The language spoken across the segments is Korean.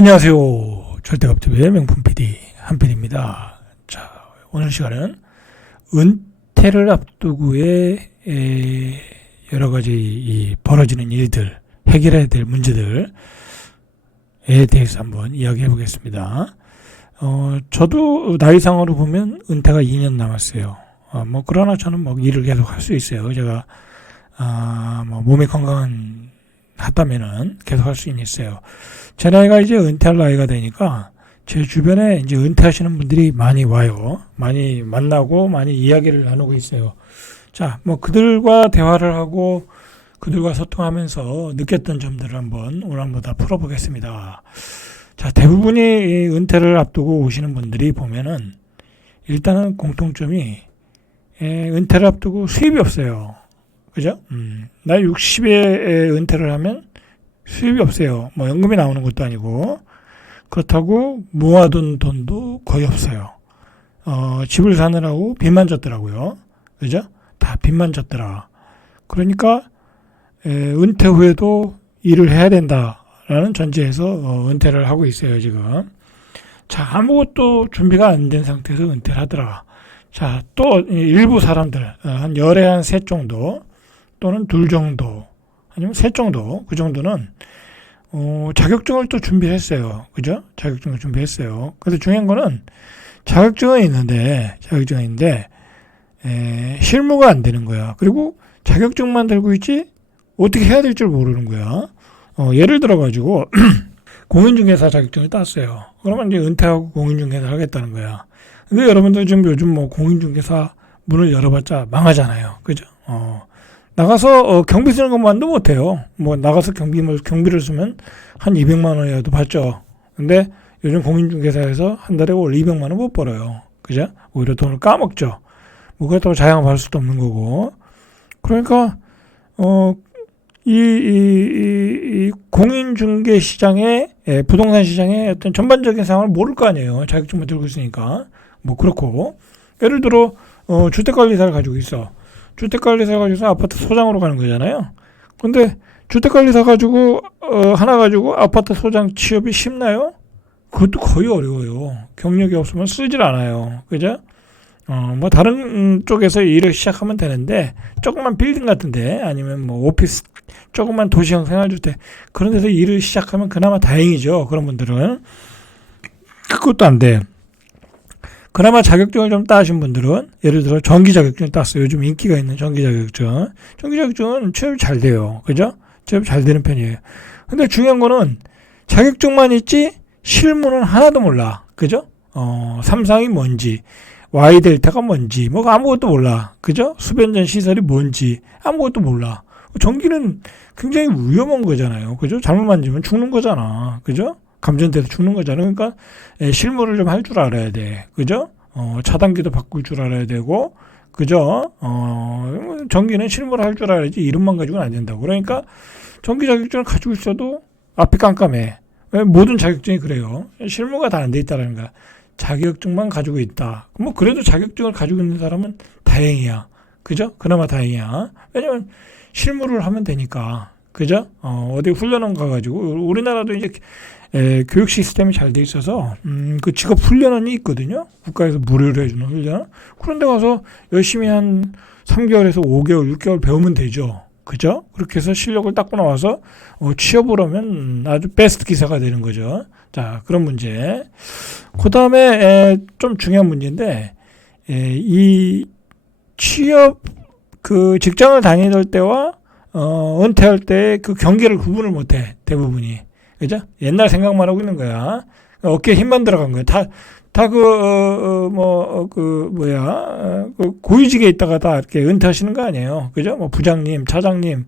안녕하세요. 절대갑집의 명품 PD 한PD입니다. 자, 오늘 시간은 은퇴를 앞두고의 여러 가지 벌어지는 일들, 해결해야 될 문제들에 대해서 한번 이야기해 보겠습니다. 저도 나이상으로 보면 은퇴가 2년 남았어요. 그러나 저는 일을 계속 할 수 있어요. 제가 몸이 건강한 하다면은 계속 할 수 있어요. 제 나이가 이제 은퇴할 나이가 되니까 제 주변에 이제 은퇴하시는 분들이 많이 와요. 많이 만나고 많이 이야기를 나누고 있어요. 자, 그들과 대화를 하고 그들과 소통하면서 느꼈던 점들을 오늘 한번 다 풀어보겠습니다. 자, 대부분이 은퇴를 앞두고 오시는 분들이 보면은 일단은 공통점이 은퇴를 앞두고 수입이 없어요. 그죠? 나이 60에 은퇴를 하면 수입이 없어요. 연금이 나오는 것도 아니고. 그렇다고 모아둔 돈도 거의 없어요. 집을 사느라고 빚만 졌더라고요. 그죠? 다 빚만 졌더라. 그러니까, 은퇴 후에도 일을 해야 된다라는 전제에서 은퇴를 하고 있어요, 지금. 자, 아무것도 준비가 안 된 상태에서 은퇴를 하더라. 자, 또 일부 사람들, 한 열에 한 셋 정도, 또는 둘 정도, 아니면 셋 정도, 그 정도는, 자격증을 또 준비했어요. 그죠? 자격증을 준비했어요. 그래서 중요한 거는 자격증은 있는데, 실무가 안 되는 거야. 그리고 자격증만 들고 있지, 어떻게 해야 될 줄 모르는 거야. 예를 들어가지고, 공인중개사 자격증을 땄어요. 그러면 이제 은퇴하고 공인중개사를 하겠다는 거야. 근데 여러분들 지금 요즘 경인중개사 문을 열어봤자 망하잖아요. 그죠? 나가서 경비 쓰는 것만도 못해요. 나가서 경비를 쓰면 한 200만 원이라도 받죠. 근데 요즘 공인중개사에서 한 달에 월 200만 원 못 벌어요. 그죠? 오히려 돈을 까먹죠. 그렇다고 자영업 할 수도 없는 거고. 그러니까 이 공인중개 시장의 부동산 시장의 어떤 전반적인 상황을 모를 거 아니에요. 자격증만 들고 있으니까. 그렇고 예를 들어 주택관리사를 가지고 있어. 주택관리사 가지고 아파트 소장으로 가는 거잖아요. 근데 주택관리사 가지고 하나 가지고 아파트 소장 취업이 쉽나요? 그것도 거의 어려워요. 경력이 없으면 쓰질 않아요. 그죠? 다른 쪽에서 일을 시작하면 되는데 조그만 빌딩 같은데 아니면 오피스 조그만 도시형 생활주택 그런 데서 일을 시작하면 그나마 다행이죠. 그런 분들은 그것도 안 돼. 그나마 자격증을 좀 따신 분들은 예를 들어 전기 자격증을 땄어요. 요즘 인기가 있는 전기 자격증. 전기 자격증은 취업이 잘 돼요. 그죠? 취업이 잘 되는 편이에요. 근데 중요한 거는 자격증만 있지 실무는 하나도 몰라. 그죠? 삼상이 뭔지, Y 델타가 뭔지, 아무것도 몰라. 그죠? 수변전 시설이 뭔지 아무것도 몰라. 전기는 굉장히 위험한 거잖아요. 그죠? 잘못 만지면 죽는 거잖아. 그죠? 감전돼서 죽는 거잖아요. 그러니까 실무를 좀 할 줄 알아야 돼. 그죠? 차단기도 바꿀 줄 알아야 되고, 그죠? 전기는 실무를 할 줄 알아야지 이름만 가지고는 안 된다고. 그러니까 전기 자격증을 가지고 있어도 앞이 깜깜해. 모든 자격증이 그래요. 실무가 다 안 돼 있다라는 거야. 자격증만 가지고 있다. 그래도 자격증을 가지고 있는 사람은 다행이야. 그죠? 그나마 다행이야. 왜냐면 실무를 하면 되니까. 그죠? 어디 훈련원 가가지고 우리나라도 이제 교육 시스템이 잘 돼 있어서 그 직업 훈련원이 있거든요. 국가에서 무료로 해주는 훈련. 그런데 가서 열심히 한 3개월에서 5개월, 6개월 배우면 되죠. 그죠? 그렇게 해서 실력을 닦고 나와서 취업을 하면 아주 베스트 기사가 되는 거죠. 자, 그런 문제. 그 다음에 좀 중요한 문제인데 이 취업 그 직장을 다니던 때와 은퇴할 때 그 경계를 구분을 못해 대부분이. 그죠? 옛날 생각만 하고 있는 거야. 어깨에 힘만 들어간 거야. 고위직에 있다가 다 이렇게 은퇴하시는 거 아니에요. 그죠? 부장님, 차장님,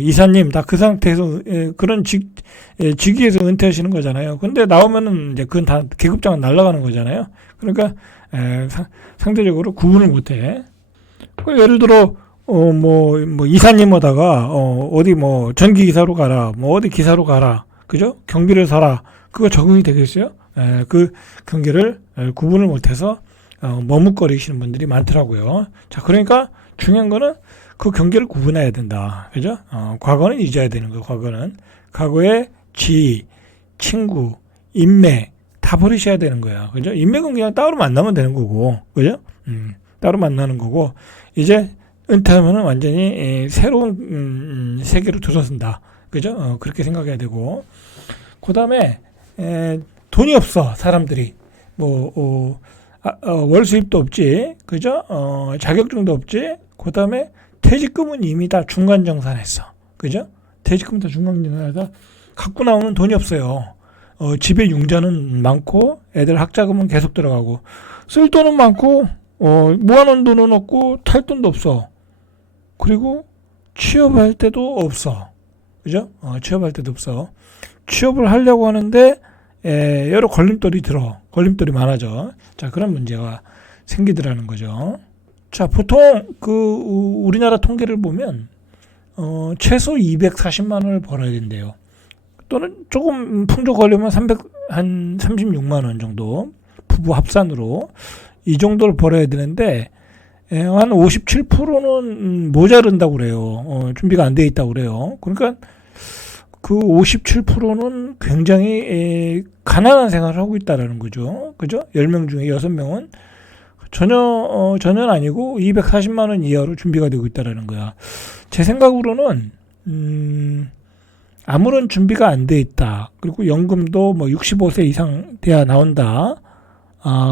이사님, 다 그 상태에서, 그런 직위에서 은퇴하시는 거잖아요. 근데 나오면은 이제 그건 다 계급장은 날아가는 거잖아요. 그러니까, 상대적으로 구분을 못 해. 예를 들어, 이사님 오다가, 어디 전기기사로 가라, 어디 기사로 가라, 그죠? 경비를 사라. 그거 적응이 되겠어요? 그 경계를 구분을 못해서, 머뭇거리시는 분들이 많더라고요. 자, 그러니까 중요한 거는 그 경계를 구분해야 된다. 그죠? 과거는 잊어야 되는 거예요, 과거는. 과거의 지위, 친구, 인맥 다 버리셔야 되는 거야. 그죠? 인맥은 그냥 따로 만나면 되는 거고, 그죠? 따로 만나는 거고, 이제 은퇴하면은 완전히 새로운 세계로 들어선다. 그죠? 그렇게 생각해야 되고, 그 다음에 돈이 없어 사람들이 월 수입도 없지, 그죠? 자격증도 없지. 그 다음에 퇴직금은 이미 다 중간정산했어, 그죠? 퇴직금 다 중간정산해서 갖고 나오는 돈이 없어요. 집에 융자는 많고 애들 학자금은 계속 들어가고 쓸 돈은 많고 모아놓은 돈은 없고 탈 돈도 없어. 그리고 취업할 때도 없어, 그죠? 취업할 때도 없어. 취업을 하려고 하는데 여러 걸림돌이 많아져. 자, 그런 문제가 생기더라는 거죠. 자, 보통 우리나라 통계를 보면 최소 240만 원을 벌어야 된대요. 또는 조금 풍족하려면 한 36만 원 정도, 부부 합산으로 이 정도를 벌어야 되는데 한 57%는 모자른다고 그래요. 준비가 안 돼 있다고 그래요. 그러니까 그 57%는 굉장히 가난한 생활을 하고 있다라는 거죠. 그죠? 10명 중에 6명은 전혀 아니고 240만 원 이하로 준비가 되고 있다라는 거야. 제 생각으로는 아무런 준비가 안 돼 있다. 그리고 연금도 65세 이상 돼야 나온다.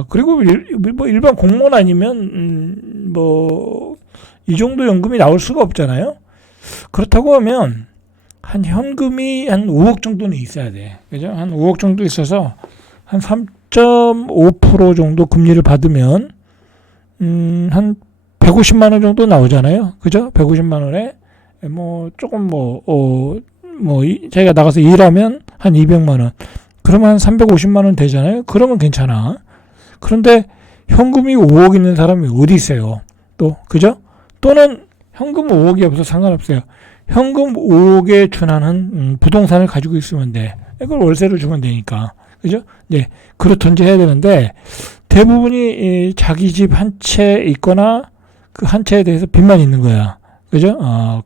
그리고 일반 공무원 아니면 이 정도 연금이 나올 수가 없잖아요. 그렇다고 하면 한 현금이 한 5억 정도는 있어야 돼. 그죠? 한 5억 정도 있어서 한 3.5% 정도 금리를 받으면 한 150만 원 정도 나오잖아요. 그죠? 150만 원에 조금 자기가 나가서 일하면 한 200만 원. 그러면 한 350만 원 되잖아요. 그러면 괜찮아. 그런데 현금이 5억 있는 사람이 어디 있어요? 또, 그죠? 또는 현금 5억이 없어서 상관없어요. 현금 5억에 준하는 부동산을 가지고 있으면 돼. 이걸 월세로 주면 되니까. 그죠? 네. 그렇든지 해야 되는데, 대부분이 자기 집 한 채 있거나 그 한 채에 대해서 빚만 있는 거야. 그죠?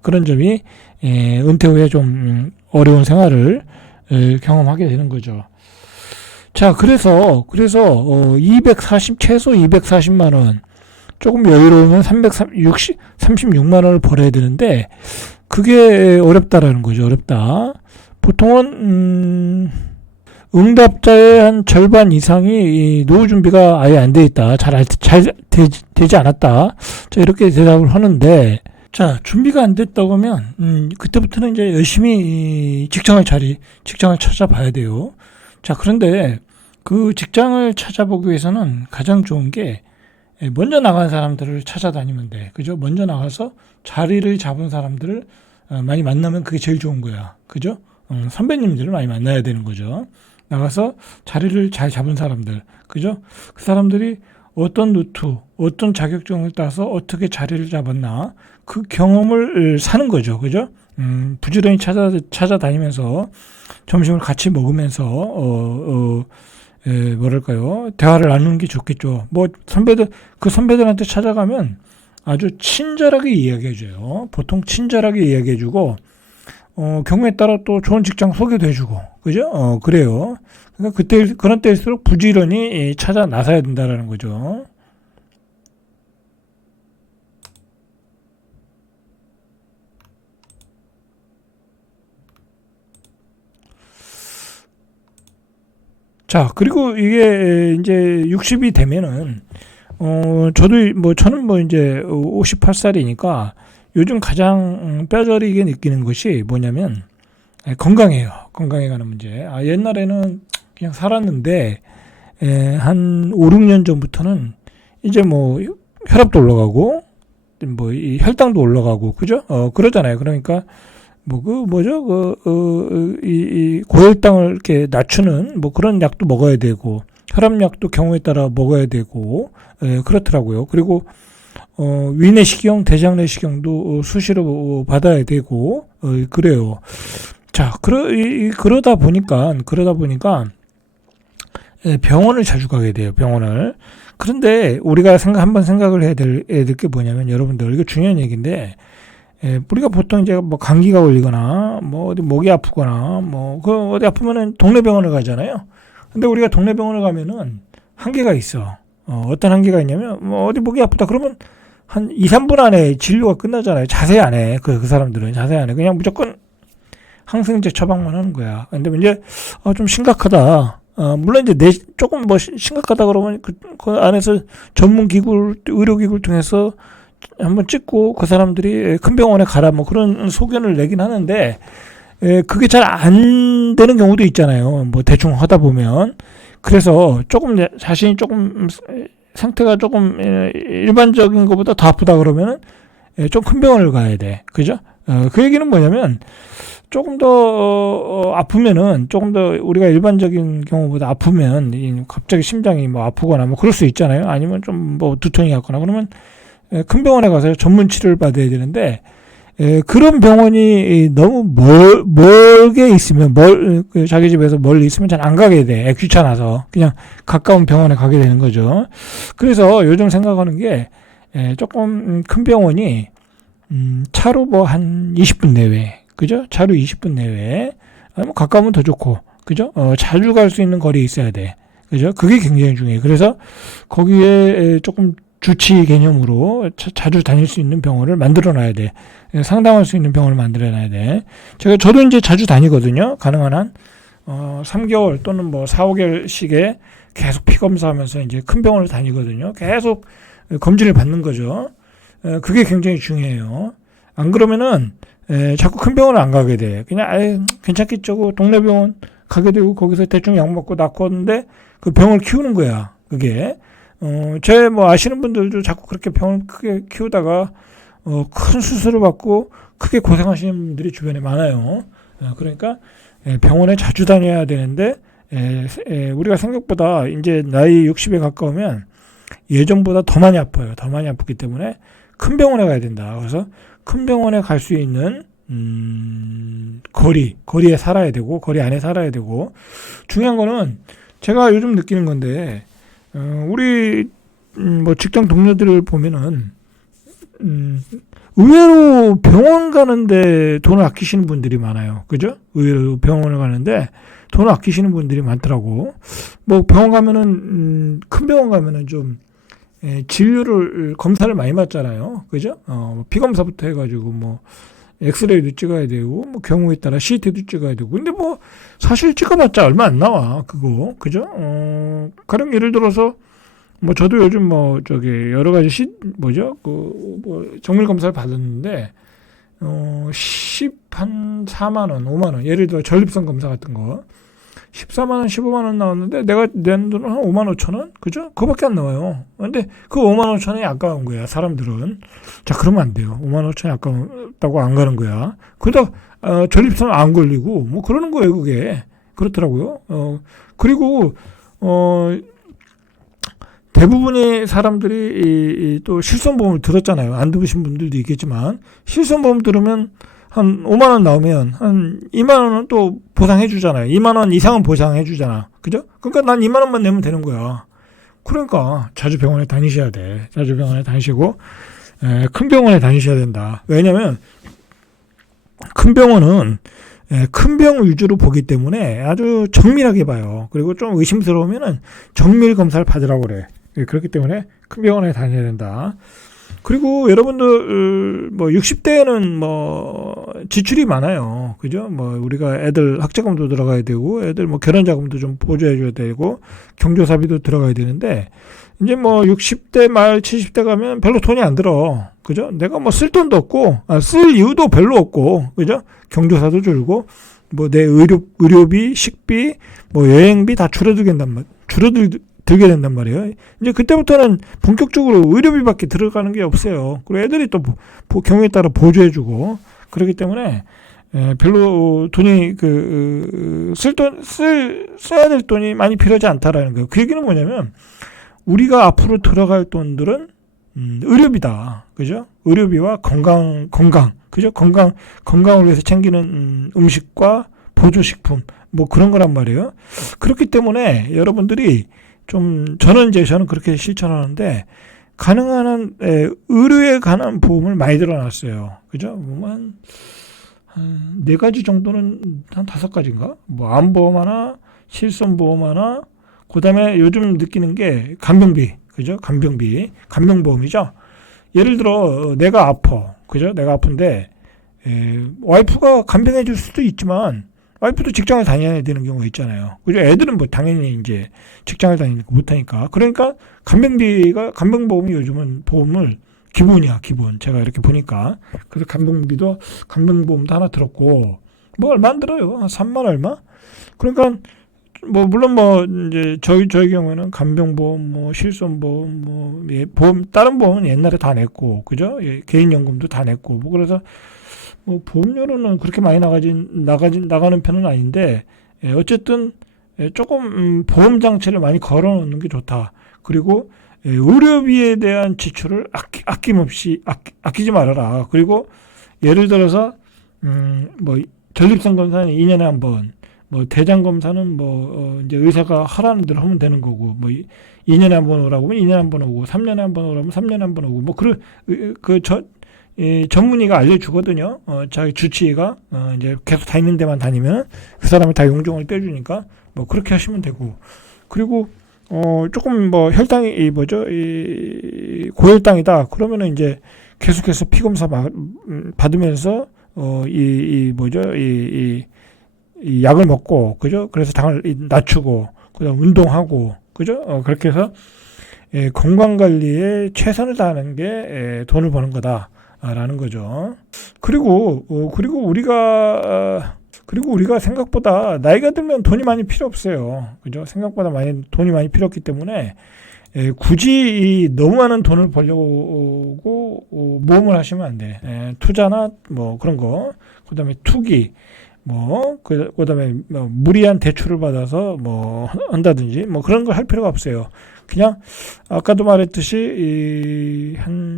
그런 점이 은퇴 후에 좀 어려운 생활을 경험하게 되는 거죠. 자, 그래서 최소 240만 원, 조금 여유로우면 36만 원을 벌어야 되는데 그게 어렵다라는 거죠. 어렵다. 보통은 응답자의 한 절반 이상이 노후 준비가 아예 안 돼 있다. 잘 되지 않았다. 자, 이렇게 대답을 하는데, 자, 준비가 안 됐다고 하면 그때부터는 이제 열심히 직장을 찾아봐야 돼요. 자, 그런데 그 직장을 찾아보기 위해서는 가장 좋은 게 먼저 나간 사람들을 찾아다니면 돼. 그죠? 먼저 나가서 자리를 잡은 사람들을 많이 만나면 그게 제일 좋은 거야. 그죠? 선배님들을 많이 만나야 되는 거죠. 나가서 자리를 잘 잡은 사람들. 그죠? 그 사람들이 어떤 루트, 어떤 자격증을 따서 어떻게 자리를 잡았나. 그 경험을 사는 거죠. 그죠? 부지런히 찾아다니면서 점심을 같이 먹으면서, 대화를 나누는 게 좋겠죠. 그 선배들한테 찾아가면 아주 친절하게 이야기해줘요. 보통 친절하게 이야기해주고, 경우에 따라 또 좋은 직장 소개도 해주고, 그죠? 그래요. 그러니까 그런 때일수록 부지런히 찾아 나서야 된다라는 거죠. 자, 그리고 이게 이제 60이 되면은, 저는 이제 58살이니까 요즘 가장 뼈저리게 느끼는 것이 뭐냐면, 건강해요. 건강에 관한 문제. 옛날에는 그냥 살았는데, 한 5, 6년 전부터는 이제 혈압도 올라가고, 이 혈당도 올라가고, 그죠? 그러잖아요. 그러니까, 이 고혈당을 이렇게 낮추는 그런 약도 먹어야 되고, 혈압약도 경우에 따라 먹어야 되고, 그렇더라고요. 그리고, 위내시경, 대장내시경도 수시로 받아야 되고, 그래요. 자, 그러다 보니까, 병원을 자주 가게 돼요, 병원을. 그런데 우리가 한번 생각을 해야 될 게 뭐냐면, 여러분들, 이거 중요한 얘기인데, 우리가 보통 이제 뭐 감기가 걸리거나 뭐 어디 목이 아프거나 뭐 그 어디 아프면은 동네 병원을 가잖아요. 근데 우리가 동네 병원을 가면은 한계가 있어. 어떤 한계가 있냐면 뭐 어디 목이 아프다 그러면 한 2, 3분 안에 진료가 끝나잖아요. 자세히 안 해. 그 사람들은 자세히 안 해. 그냥 무조건 항생제 처방만 하는 거야. 근데 이제 좀 심각하다. 물론 이제 조금 뭐 심각하다 그러면 그 안에서 전문 기구, 의료기구를 통해서 한번 찍고 그 사람들이 큰 병원에 가라 뭐 그런 소견을 내긴 하는데 그게 잘 안 되는 경우도 있잖아요. 뭐 대충 하다 보면. 그래서 조금 자신이 조금 상태가 조금 일반적인 것보다 더 아프다 그러면은 좀 큰 병원을 가야 돼. 그죠? 그 얘기는 뭐냐면 조금 더 아프면은 조금 더 우리가 일반적인 경우보다 아프면 갑자기 심장이 뭐 아프거나 뭐 그럴 수 있잖아요. 아니면 좀 뭐 두통이 왔거나 그러면 큰 병원에 가서 전문 치료를 받아야 되는데 그런 병원이 너무 멀게 있으면 자기 집에서 멀리 있으면 잘 안 가게 돼. 귀찮아서 그냥 가까운 병원에 가게 되는 거죠. 그래서 요즘 생각하는 게 조금 큰 병원이 차로 뭐 한 20분 내외, 그죠? 차로 20분 내외, 뭐 가까우면 더 좋고, 그죠? 자주 갈 수 있는 거리에 있어야 돼, 그죠? 그게 굉장히 중요해요. 그래서 거기에 조금 주치 개념으로 자주 다닐 수 있는 병원을 만들어놔야 돼. 상담할 수 있는 병원을 만들어놔야 돼. 저도 이제 자주 다니거든요. 가능한 한 3개월 또는 뭐 4, 5개월씩에 계속 피 검사하면서 이제 큰 병원을 다니거든요. 계속 검진을 받는 거죠. 그게 굉장히 중요해요. 안 그러면은 자꾸 큰 병원을 안 가게 돼. 그냥 괜찮겠죠. 동네 병원 가게 되고 거기서 대충 약 먹고 낫고는데 그 병을 키우는 거야. 그게 제 뭐 아시는 분들도 자꾸 그렇게 병을 크게 키우다가 큰 수술을 받고 크게 고생하시는 분들이 주변에 많아요. 그러니까 병원에 자주 다녀야 되는데 우리가 생각보다 이제 나이 60에 가까우면 예전보다 더 많이 아파요. 더 많이 아프기 때문에 큰 병원에 가야 된다. 그래서 큰 병원에 갈 수 있는 거리에 살아야 되고 거리 안에 살아야 되고 중요한 거는 제가 요즘 느끼는 건데 우리 뭐 직장 동료들을 보면은 의외로 병원 가는데 돈을 아끼시는 분들이 많아요. 그죠? 의외로 병원을 가는데 돈을 아끼시는 분들이 많더라고. 뭐 병원 가면은 큰 병원 가면은 좀 진료를 검사를 많이 받잖아요. 그죠? 피 검사부터 해가지고 뭐 엑스레이도 찍어야 되고 뭐 경우에 따라 CT도 찍어야 되고 근데 뭐 사실 찍어봤자 얼마 안 나와 그거 그죠? 가령 예를 들어서 뭐 저도 요즘 뭐 여러 가지 뭐 정밀 검사를 받았는데 10한 4만 원, 5만 원 예를 들어 전립선 검사 같은 거 14만 원, 15만 원 나왔는데 내가 낸 돈은 한 5만 5천 원? 그죠? 그거밖에 안 나와요. 근데 그 5만 5천 원이 아까운 거야, 사람들은. 자, 그러면 안 돼요. 5만 5천 원이 아까웠다고 안 가는 거야. 그러다 전립선 안 걸리고 뭐 그러는 거예요, 그게. 그렇더라고요. 그리고 대부분의 사람들이 또 실손보험을 들었잖아요. 안 들으신 분들도 있겠지만 실손보험 들으면 한 5만 원 나오면 한 2만 원은 또 보상해 주잖아요. 2만 원 이상은 보상해 주잖아. 그죠? 그러니까 난 2만 원만 내면 되는 거야. 그러니까 자주 병원에 다니셔야 돼. 자주 병원에 다니시고 큰 병원에 다니셔야 된다. 왜냐면 큰 병원은 큰 병 위주로 보기 때문에 아주 정밀하게 봐요. 그리고 좀 의심스러우면은 정밀 검사를 받으라고 그래. 그렇기 때문에 큰 병원에 다녀야 된다. 그리고 여러분들 뭐 60대에는 뭐 지출이 많아요. 그죠? 뭐 우리가 애들 학자금도 들어가야 되고 애들 뭐 결혼자금도 좀 보조해 줘야 되고 경조사비도 들어가야 되는데 이제 뭐 60대 말 70대 가면 별로 돈이 안 들어. 그죠? 내가 뭐 쓸 돈도 없고 쓸 이유도 별로 없고. 그죠? 경조사도 줄고 뭐 내 의료비, 식비, 뭐 여행비 다 줄어들게 된단 말이에요. 이제 그때부터는 본격적으로 의료비밖에 들어가는 게 없어요. 그리고 애들이 또 경우에 따라 보조해주고 그렇기 때문에 별로 돈이 써야 될 돈이 많이 필요하지 않다라는 거예요. 그 얘기는 뭐냐면 우리가 앞으로 들어갈 돈들은 의료비다, 그죠? 의료비와 건강, 그죠? 건강을 위해서 챙기는 음식과 보조식품 뭐 그런 거란 말이에요. 그렇기 때문에 여러분들이 저는 그렇게 실천하는데 가능한 한 의료에 관한 보험을 많이 들어놨어요. 그죠? 한 4가지 정도는, 한 5가지인가? 뭐 암보험 하나, 실손보험 하나, 그 다음에 요즘 느끼는 게 간병비, 그죠? 간병보험이죠. 예를 들어 내가 아파, 그죠? 내가 아픈데 와이프가 간병해 줄 수도 있지만 와이프도 직장을 다녀야 되는 경우가 있잖아요. 그죠? 애들은 뭐 당연히 이제 직장을 다니니까 못하니까. 그러니까 간병보험이 요즘은 보험을 기본이야, 기본. 제가 이렇게 보니까. 그래서 간병보험도 하나 들었고, 뭐 얼마 안 들어요. 한 3만 얼마? 그러니까 뭐 물론 뭐 이제 저희 경우에는 간병보험, 뭐 실손보험, 뭐 보험, 다른 보험은 옛날에 다 냈고, 그죠? 개인연금도 다 냈고, 뭐 그래서 뭐 보험료로는 그렇게 많이 나가는 편은 아닌데, 어쨌든 조금 보험 장치를 많이 걸어놓는 게 좋다. 그리고 의료비에 대한 지출을 아낌없이 아끼지 말아라. 그리고 예를 들어서 뭐 전립선 검사는 2년에 한 번, 뭐 대장 검사는 뭐 이제 의사가 하라는 대로 하면 되는 거고, 뭐 2년에 한 번 오라고 하면 2년에 한 번 오고, 3년에 한 번 오라면 3년에 한 번 오고, 뭐 전문의가 알려주거든요. 자기 주치의가 이제 계속 다니는 데만 다니면 그 사람이 다 용종을 떼주니까 뭐 그렇게 하시면 되고. 그리고 조금 뭐 혈당이 고혈당이다. 그러면은 이제 계속해서 피검사 받으면서 이 약을 먹고, 그죠? 그래서 당을 낮추고, 그다음 운동하고, 그죠? 그렇게 해서 건강 관리에 최선을 다하는 게 돈을 버는 거다라는 거죠. 그리고 우리가 생각보다 나이가 들면 돈이 많이 필요 없어요. 그죠? 생각보다 돈이 많이 필요 없기 때문에 굳이 너무 많은 돈을 벌려고 모험을 하시면 안 돼. 투자나 뭐 그런 거, 그다음에 투기, 뭐 그다음에 뭐 무리한 대출을 받아서 뭐 한다든지 뭐 그런 걸 할 필요가 없어요. 그냥 아까도 말했듯이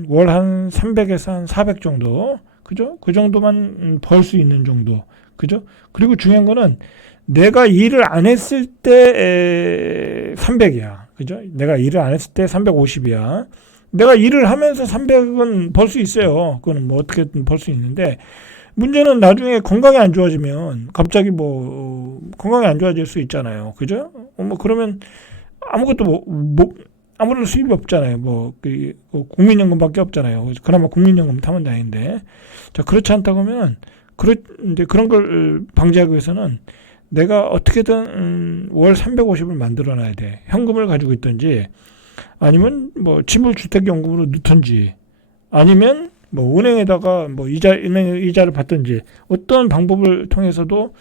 월 한 300에서 한 400 정도, 그죠? 그 정도만 벌 수 있는 정도, 그죠? 그리고 중요한 거는 내가 일을 안 했을 때 300이야, 그죠? 내가 일을 안 했을 때 350이야. 내가 일을 하면서 300은 벌 수 있어요. 그거는 뭐 어떻게든 벌 수 있는데, 문제는 나중에 건강이 안 좋아지면 갑자기 뭐 건강이 안 좋아질 수 있잖아요, 그죠? 뭐 그러면 아무것도 아무런 수입이 없잖아요. 국민연금밖에 없잖아요. 그나마 국민연금 타면 다행인데, 자, 그렇지 않다고 하면 이제 그런 걸 방지하기 위해서는 내가 어떻게든 월 350을 만들어놔야 돼. 현금을 가지고 있든지, 아니면 뭐 지불주택연금으로 넣든지, 아니면 뭐 은행에다가 뭐 은행 이자를 받든지, 어떤 방법을 통해서도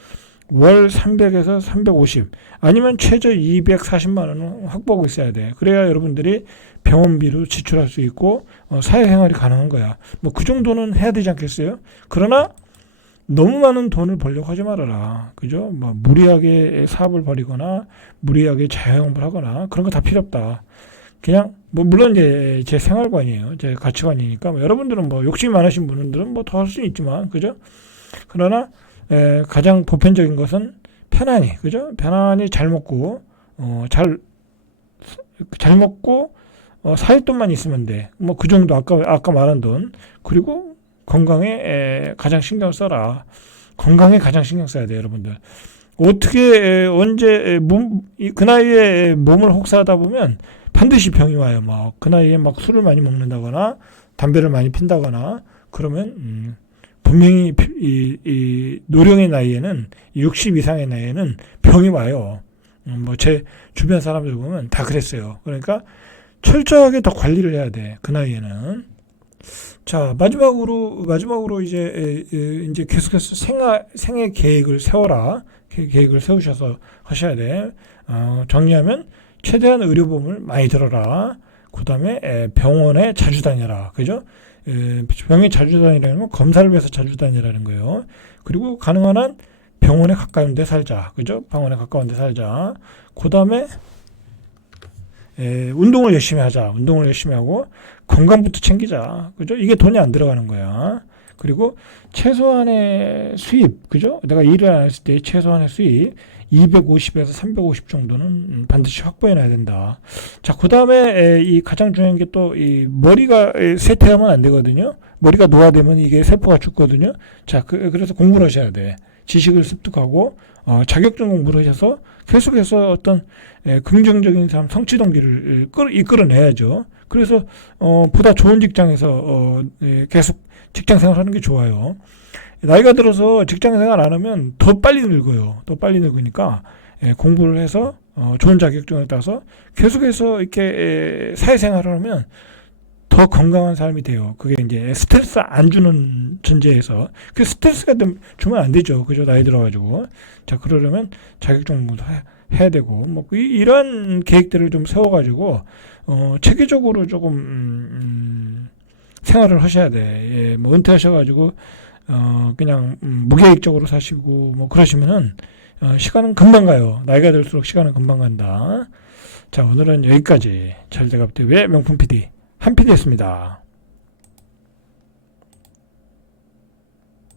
월 300에서 350, 아니면 최저 240만 원은 확보하고 있어야 돼. 그래야 여러분들이 병원비로 지출할 수 있고 사회생활이 가능한 거야. 뭐 그 정도는 해야 되지 않겠어요? 그러나 너무 많은 돈을 벌려고 하지 말아라. 그죠? 뭐 무리하게 사업을 벌이거나 무리하게 자영업을 하거나 그런 거 다 필요 없다. 그냥 뭐 물론 이제 제 생활관이에요. 제 가치관이니까 뭐 여러분들은 뭐 욕심이 많으신 분들은 뭐 더 할 수는 있지만, 그죠? 그러나 가장 보편적인 것은 편안히, 그죠? 편안히 잘 먹고 잘 먹고 살 돈만 있으면 돼. 뭐 그 정도, 아까 말한 돈. 그리고 건강에 가장 신경을 써라. 건강에 가장 신경 써야 돼요, 여러분들. 어떻게 언제 그 나이에 몸을 혹사하다 보면 반드시 병이 와요. 막 그 나이에 막 술을 많이 먹는다거나 담배를 많이 핀다거나 그러면 분명히 이 노령의 나이에는, 60 이상의 나이에는 병이 와요. 뭐 제 주변 사람들 보면 다 그랬어요. 그러니까 철저하게 더 관리를 해야 돼, 그 나이에는. 자, 마지막으로 이제 계속해서 생애 계획을 세워라. 계획을 세우셔서 하셔야 돼. 정리하면 최대한 의료보험을 많이 들어라. 그 다음에 병원에 자주 다녀라. 그죠? 병에 자주 다니라는 건 검사를 위해서 자주 다니라는 거예요. 그리고 가능한 한 병원에 가까운 데 살자. 그죠? 병원에 가까운 데 살자. 그 다음에 운동을 열심히 하자. 운동을 열심히 하고 건강부터 챙기자. 그죠? 이게 돈이 안 들어가는 거야. 그리고 최소한의 수입, 그죠? 내가 일을 안 했을 때 최소한의 수입, 250에서 350 정도는 반드시 확보해놔야 된다. 자, 그 다음에 이 가장 중요한 게 또 이 머리가 쇠퇴하면 안 되거든요. 머리가 노화되면 이게 세포가 죽거든요. 자, 그래서 공부를 하셔야 돼. 지식을 습득하고 자격증 공부를 하셔서 계속해서 어떤 긍정적인 삶, 성취 동기를 이끌어내야죠. 그래서 보다 좋은 직장에서 계속 직장 생활하는 게 좋아요. 나이가 들어서 직장 생활 안 하면 더 빨리 늙어요. 더 빨리 늙으니까 공부를 해서 좋은 자격증을 따서 계속해서 이렇게 사회생활을 하면 더 건강한 삶이 돼요. 그게 이제 스트레스 안 주는 전제에서. 그 스트레스가 주면 안 되죠. 그죠? 나이 들어가지고. 자, 그러려면 자격증 공부도 해야 되고, 뭐, 이런 계획들을 좀 세워가지고, 체계적으로 조금, 생활을 하셔야 돼. 예, 뭐, 은퇴하셔가지고, 그냥, 무계획적으로 사시고, 뭐, 그러시면은, 시간은 금방 가요. 나이가 들수록 시간은 금방 간다. 자, 오늘은 여기까지. 잘 돼갑니다. 왜 명품 PD? 한 PD였습니다.